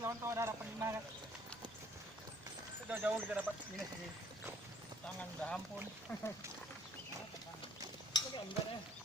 lawan kau ada harapan lima kan. Jauh-jauh kita dapat minus ini. Tangan udah ampun. Oke, enggak deh.